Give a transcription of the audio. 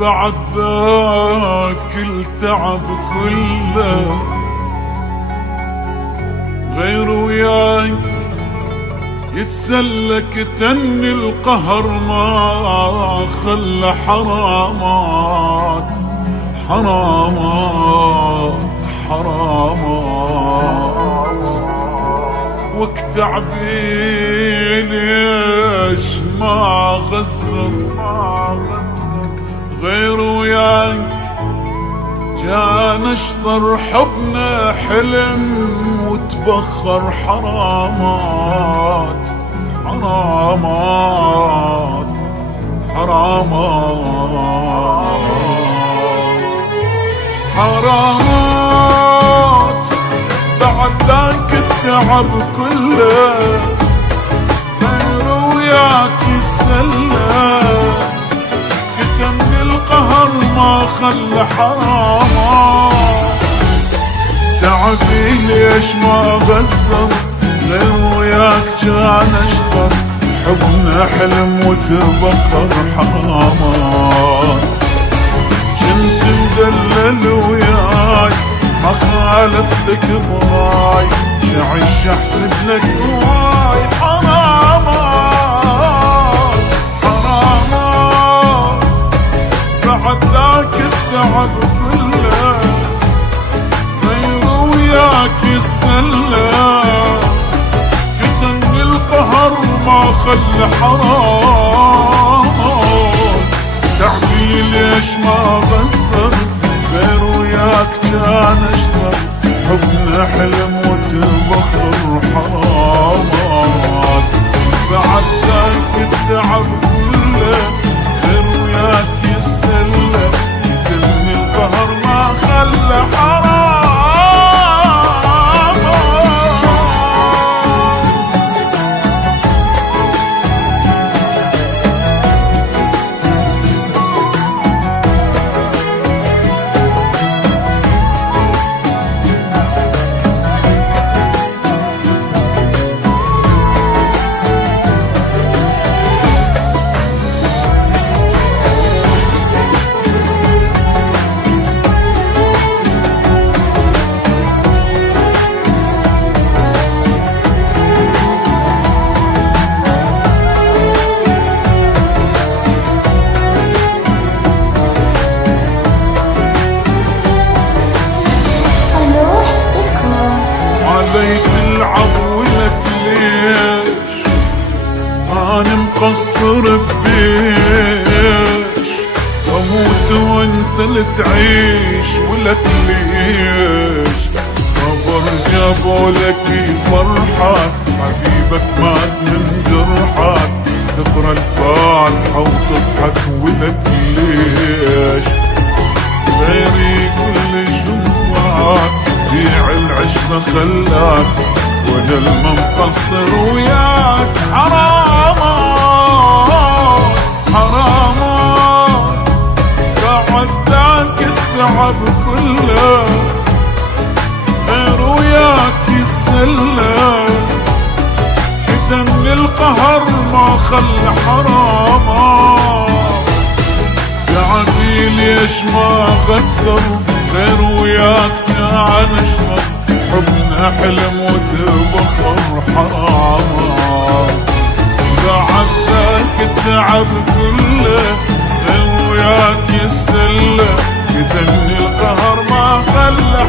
بعد ذاك التعب كله غير وياك يتسلك تني القهر ما خلى حرامات حرامات حرامات وقت عبي ليش ما غزر غير وياك جان اشطر حبنا حلم وتبخر حرامات حرامات حرامات حرامات بعد ذاك التعب كله غير وياك يسلى كتمني القهر ما خلى حرامات تعبي ليش ما غزر غير وياك كان اشطر حبنا حلم وتبخر حرامات كنت مدلل وياي ما خالفتك براي شعش احسب لك هواي حرامات حرامات بعد ذاك التعب كله غير وياك يسلى كتني القهر ما خلى حرام تعبي ليش ما غزر غير وياك كان اشطر حبنا حلم وتبخر حرامات بعد ذاك التعب كله غير وياك يسلى كتني القهر ما خلى حرام تلعب ولك ليش أنا مقصر ببيش أموت وانت اللي تعيش ولك ليش صبر جابولك فرحة حبيبك مات من جرحك تقرا الفاتحة وتضحك ولك ليش غيري كل شمعك بيع العشرة خلاك وانا المنقصر وياك حرامات حرامات بعد ذاك التعب كله غير وياك يسلى كتمني القهر ما خلى حرامات تعبي ليش ما غسر غير وياك كان اشطر حبنا حلم وتبخر حرامات بعد ذاك التعب كله غير وياك يسلى كتني القهر ما خلى